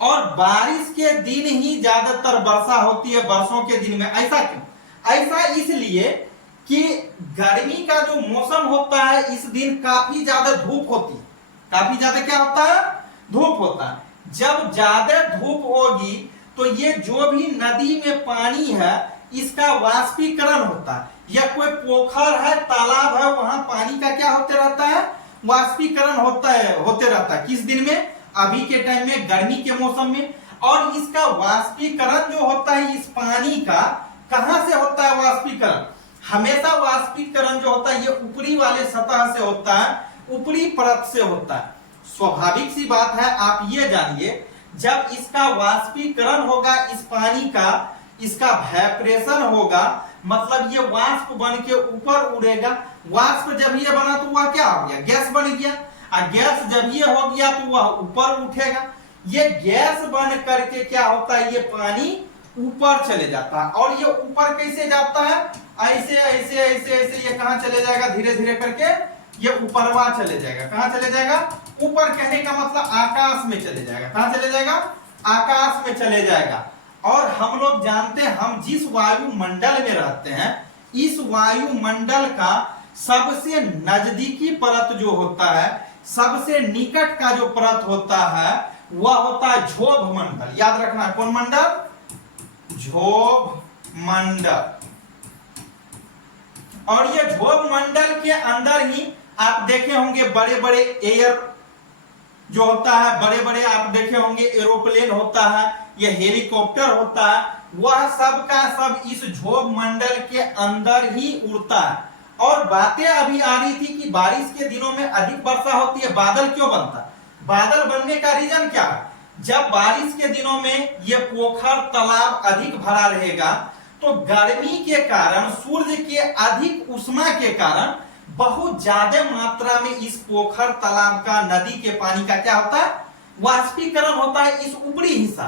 और बारिश के दिन ही ज्यादातर वर्षा होती है वर्षों के दिन में। ऐसा क्यों? ऐसा इसलिए कि गर्मी का जो मौसम होता है इस दिन काफी ज्यादा धूप होती है। काफी ज्यादा क्या होता है? धूप होता है। जब ज्यादा धूप होगी तो ये जो भी नदी में पानी है इसका वाष्पीकरण होता है, या कोई पोखर है तालाब है वहां पानी का क्या होते रहता है? वाष्पीकरण होते रहता है। किस दिन में? अभी के टाइम में, गर्मी के मौसम में। और इसका वाष्पीकरण जो होता है इस पानी का कहां से होता है? वाष्पीकरण हमेशा वाष्पीकरण जो होता है ये ऊपरी वाले सतह से होता है, ऊपरी परत से होता है। स्वाभाविक सी बात है, आप ये जानिए जब इसका वाष्पीकरण होगा इस पानी का, इसका वेपरेशन होगा, मतलब ये वाष्प बन के ऊपर उड़ेगा। वाष्प जब ये बना तो वह क्या हो गया? गैस बन गया। और गैस जब ये हो गया तो वह ऊपर उठेगा। ये गैस बन करके क्या होता है? ये पानी ऊपर चले जाता है। और ये ऊपर कैसे जाता है? ऐसे ऐसे ऐसे ऐसे ये कहां चले जाएगा? धीरे धीरे करके ये ऊपरवा चले जाएगा। कहां चले जाएगा? ऊपर। कहने का मतलब आकाश में चले जाएगा। कहां चले जाएगा? आकाश में चले जाएगा। और हम लोग जानते हैं हम जिस वायुमंडल में रहते हैं इस वायुमंडल का सबसे नजदीकी परत जो होता है, सबसे निकट का जो परत होता है वह होता है झोभ मंडल। याद रखना है कौन मंडल? झोभ मंडल। और ये झोभ मंडल के अंदर ही आप देखे होंगे बड़े बड़े एयर जो होता है, बड़े बड़े आप देखे होंगे एरोप्लेन होता है, यह हेलीकॉप्टर होता है, वह सब का सब इस झोभ मंडल के अंदर ही उड़ता है। और बातें अभी आ रही थी कि बारिश के दिनों में अधिक वर्षा होती है, बादल क्यों बनता है? बादल बनने का रीजन क्या है? जब बारिश के दिनों में यह पोखर तालाब अधिक भरा रहेगा तो गर्मी के कारण, सूर्य के अधिक उष्मा के कारण बहुत ज्यादा मात्रा में इस पोखर तालाब का, नदी के पानी का क्या होता है? वाष्पीकरण होता है इस ऊपरी हिस्सा।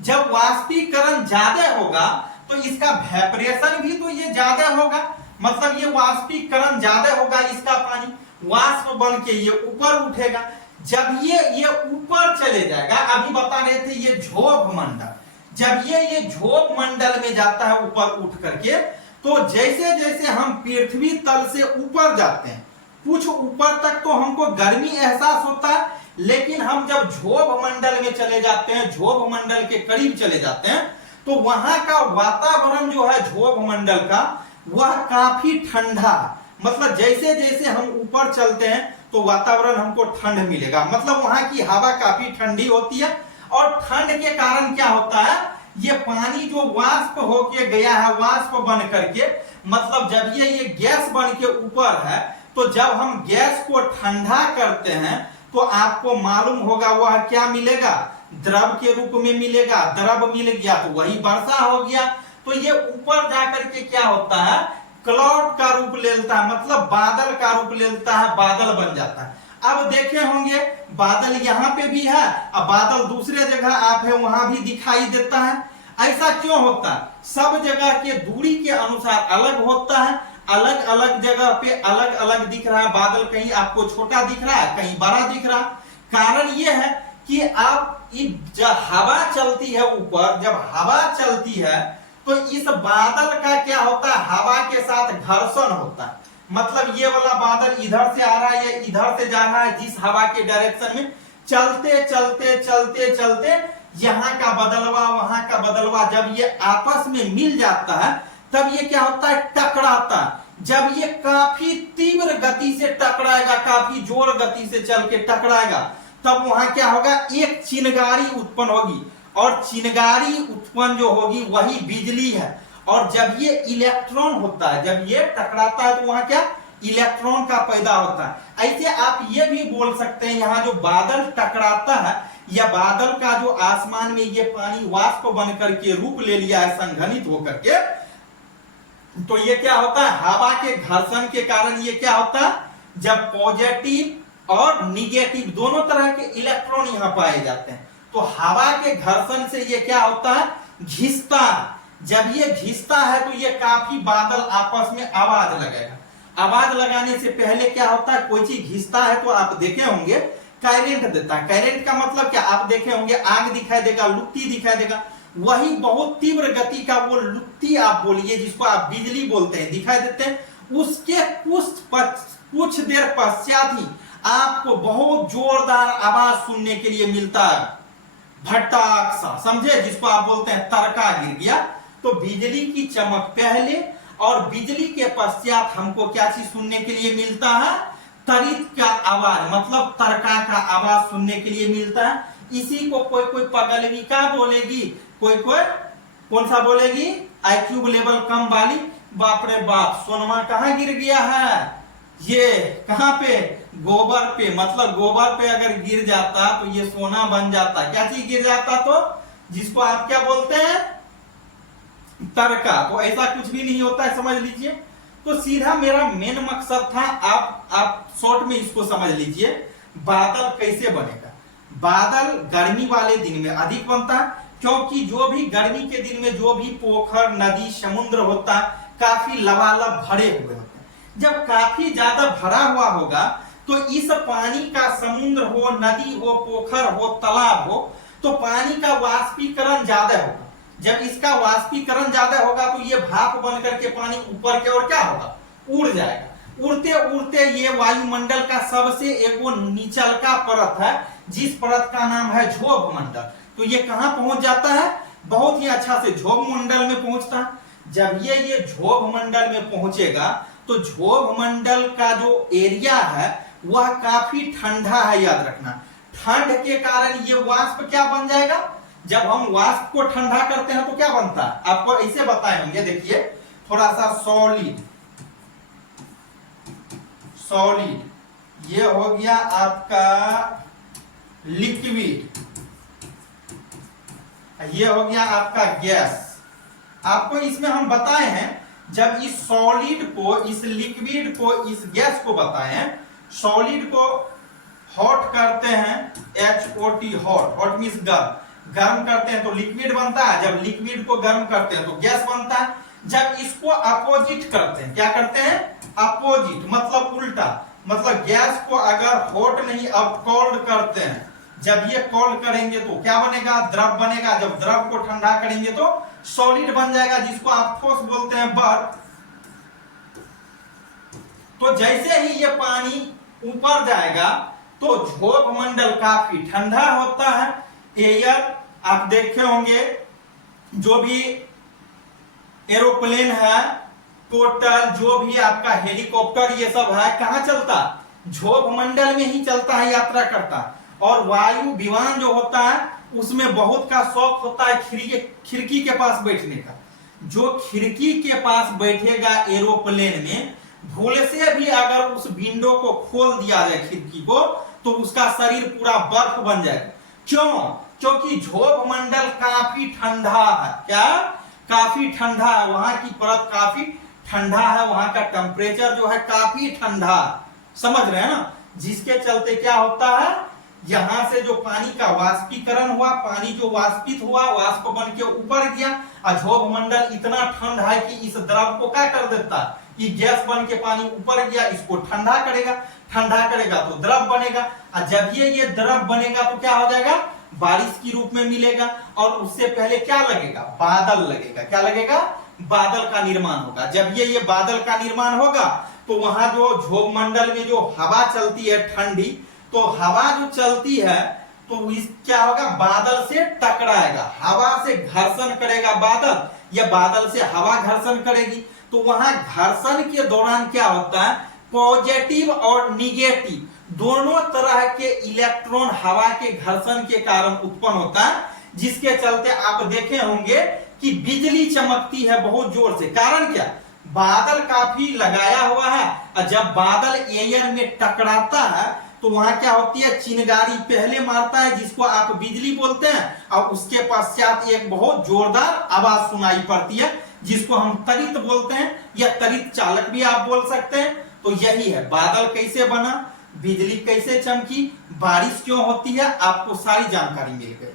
जब वाष्पीकरण ज्यादा होगा तो इसका वेपरेशन भी तो ये ज्यादा होगा, मतलब ये वाष्पीकरण ज्यादा होगा, इसका पानी वाष्प बन के ये ऊपर उठेगा। जब ये ऊपर चले जाएगा, अभी बता रहे थे ये झोभ मंडल, जब ये झोभ मंडल में जाता है ऊपर उठ करके, तो जैसे जैसे हम पृथ्वी तल से ऊपर जाते हैं, कुछ ऊपर तक तो हमको गर्मी एहसास होता है, लेकिन हम जब झोभ मंडल में चले जाते हैं, झोभ मंडल के करीब चले जाते हैं, तो वहां का वातावरण जो है झोभ मंडल का वह काफी ठंडा, मतलब जैसे जैसे हम ऊपर चलते हैं तो वातावरण हमको ठंड मिलेगा, मतलब वहां की हवा काफी ठंडी होती है। और ठंड के कारण क्या होता है? ये पानी जो वाष्प होके गया है, वाष्प बन करके, मतलब जब ये गैस बन के ऊपर है, तो जब हम गैस को ठंडा करते हैं तो आपको मालूम होगा वह क्या मिलेगा? द्रव के रूप में मिलेगा। द्रव मिल गया तो वही वर्षा हो गया। तो ये ऊपर जाकर के क्या होता है? क्लाउड का रूप ले लेता है, मतलब बादल का रूप ले लेता है, बादल बन जाता है। अब देखे होंगे बादल यहाँ पे भी है, अब बादल दूसरे जगह आप है वहां भी दिखाई देता है। ऐसा क्यों होता है? सब जगह के दूरी के अनुसार अलग होता है, अलग अलग जगह पे अलग अलग दिख रहा है बादल। कहीं आपको छोटा दिख रहा है, कहीं बड़ा दिख रहा है। कारण यह है कि आप जब हवा चलती है ऊपर, जब हवा चलती है तो इस बादल का क्या होता है? हवा के साथ घर्षण होता है, मतलब ये वाला बादल इधर से आ रहा है, ये इधर से जा रहा है, जिस हवा के डायरेक्शन में चलते चलते चलते चलते यहाँ का बदलवा वहां का बदलवा, जब ये आपस में मिल जाता है तब ये क्या होता है? टकराता है। जब ये काफी तीव्र गति से टकराएगा, काफी जोर गति से चल के टकराएगा, तब वहां क्या होगा? एक चिनगारी उत्पन्न होगी, और चिनगारी उत्पन्न जो होगी वही बिजली है। और जब ये इलेक्ट्रॉन होता है, जब ये टकराता है तो वहां क्या? इलेक्ट्रॉन का पैदा होता है। ऐसे आप ये भी बोल सकते हैं यहाँ जो बादल टकराता है या बादल का जो आसमान में ये पानी वाष्प बनकर के रूप ले लिया है संघनित होकर के, तो ये क्या होता है? हवा के घर्षण के कारण ये क्या होता है? जब पॉजिटिव और निगेटिव दोनों तरह के इलेक्ट्रॉन यहाँ पाए जाते हैं, तो हवा के घर्षण से ये क्या होता है? घिसता है। जब ये घिसता है तो ये काफी बादल आपस में आवाज लगेगा। आवाज लगाने से पहले क्या होता है? कोई चीज घिसता है तो आप देखे होंगे करंट देता है। करंट का मतलब क्या, आप देखे होंगे आग दिखाई देगा, लुत्ती दिखाई देगा, वही बहुत तीव्र गति का वो लुत्ती आप बोलिए जिसको आप बिजली बोलते हैं, दिखाई देते हैं, उसके कुछ देर पश्चात ही आपको बहुत जोरदार आवाज सुनने के लिए मिलता है, भटाक सा, समझे, जिसको आप बोलते हैं तड़का गिर गया। तो बिजली की चमक पहले और बिजली के पश्चात हमको क्या चीज सुनने के लिए मिलता है, तरित का आवाज, मतलब तड़का का आवाज सुनने के लिए मिलता है। इसी को कोई कोई पगलविका बोलेगी, कोई कोई कौन सा बोलेगी, आईक्यू लेवल कम वाली, बाप रे बाप सोनमा कहां गिर गया है, ये कहां पे, गोबर पे, मतलब गोबर पे अगर गिर जाता तो ये सोना बन जाता। क्या चीज गिर जाता, तो जिसको आप क्या बोलते हैं, तड़का। तो ऐसा कुछ भी नहीं होता है, समझ लीजिए। तो सीधा मेरा मेन मकसद था, आप शॉर्ट में इसको समझ लीजिए, बादल कैसे बनेगा। बादल गर्मी वाले दिन में अधिक बनता है, क्योंकि जो भी गर्मी के दिन में जो भी पोखर, नदी, समुद्र होता है काफी लबालब भरे हुए होते हैं। जब काफी ज्यादा भरा हुआ होगा तो इस पानी का, समुद्र हो, नदी हो, पोखर हो, तालाब हो, तो पानी का वाष्पीकरण ज्यादा होगा। जब इसका वाष्पीकरण ज्यादा होगा तो ये भाप बन करके पानी ऊपर के ओर क्या होगा, उड़ जाएगा। उड़ते उड़ते ये वायुमंडल का सबसे एक वो निचल का परत है, जिस परत का नाम है झोभ मंडल। तो ये कहां पहुंच जाता है, बहुत ही अच्छा से झोभ मंडल में पहुंचता है। जब ये झोभ मंडल में पहुंचेगा तो झोभ मंडल का जो एरिया है वह काफी ठंडा है, याद रखना। ठंड के कारण ये वाष्प क्या बन जाएगा, जब हम वाष्प को ठंडा करते हैं तो क्या बनता है, आपको ऐसे बताए होंगे, देखिए थोड़ा सा सॉलिड, ये हो गया आपका लिक्विड, ये हो गया आपका गैस। आपको इसमें हम बताए हैं, जब इस सॉलिड को, इस लिक्विड को, इस गैस को बताए हैं, सॉलिड को हॉट करते हैं, HOT हॉट मींस गर्म करते हैं तो लिक्विड बनता है। जब लिक्विड को गर्म करते हैं तो गैस बनता है। जब इसको अपोजिट करते हैं, क्या करते हैं, अपोजिट मतलब उल्टा, मतलब गैस को अगर हॉट नहीं अब कोल्ड करते हैं, जब ये कोल्ड करेंगे तो क्या बनेगा, द्रव बनेगा। जब द्रव को ठंडा करेंगे तो सॉलिड बन जाएगा, जिसको आप ठोस बोलते हैं, बर्फ। तो जैसे ही ये पानी ऊपर जाएगा तो झोभ मंडल काफी ठंडा होता है। एयर आप देखे होंगे, जो भी एरोप्लेन है, टोटल जो भी आपका हेलीकॉप्टर ये सब है, कहां चलता, झोभ मंडल में ही चलता है, यात्रा करता। और वायु विमान जो होता है उसमें बहुत का शौक होता है खिड़की के पास बैठने का। जो खिड़की के पास बैठेगा एरोप्लेन में, भूल से भी अगर उस विंडो को खोल दिया जाए, खिड़की को, तो उसका शरीर पूरा बर्फ बन जाएगा। क्यों, क्योंकि झोभ मंडल काफी ठंडा है। क्या, काफी ठंडा है, वहां की परत काफी ठंडा है, वहां का टेम्परेचर जो है काफी ठंडा, समझ रहे हैं ना। जिसके चलते क्या होता है, यहां से जो पानी का वाष्पीकरण हुआ, पानी जो वाष्पित हुआ, वाष्प बन के ऊपर गया, झोभ मंडल इतना ठंडा है कि इस द्रव को क्या कर देता है, ये गैस बन के पानी ऊपर गया, इसको ठंडा करेगा, ठंडा करेगा तो द्रव बनेगा। और जब ये द्रव बनेगा तो क्या हो जाएगा, बारिश की रूप में मिलेगा। और उससे पहले क्या लगेगा, बादल लगेगा। क्या लगेगा, बादल का निर्माण होगा। जब ये बादल का निर्माण होगा तो वहां जो झोभ मंडल में जो हवा चलती है ठंडी, तो हवा जो चलती है तो इस क्या होगा, बादल से टकराएगा, हवा से घर्षण करेगा बादल, या बादल से हवा घर्षण करेगी। तो वहां घर्षण के दौरान क्या होता है, पॉजिटिव और निगेटिव दोनों तरह के इलेक्ट्रॉन हवा के घर्षण के कारण उत्पन्न होता है, जिसके चलते आप देखे होंगे कि बिजली चमकती है बहुत जोर से। कारण क्या, बादल काफी लगाया हुआ है, और जब बादल एयर में टकराता है तो वहां क्या होती है, चिनगारी पहले मारता है, जिसको आप बिजली बोलते हैं, और उसके पश्चात एक बहुत जोरदार आवाज सुनाई पड़ती है, जिसको हम तरित बोलते हैं, या तरित चालक भी आप बोल सकते हैं। तो यही है, बादल कैसे बना, बिजली कैसे चमकी, बारिश क्यों होती है, आपको सारी जानकारी मिल गई।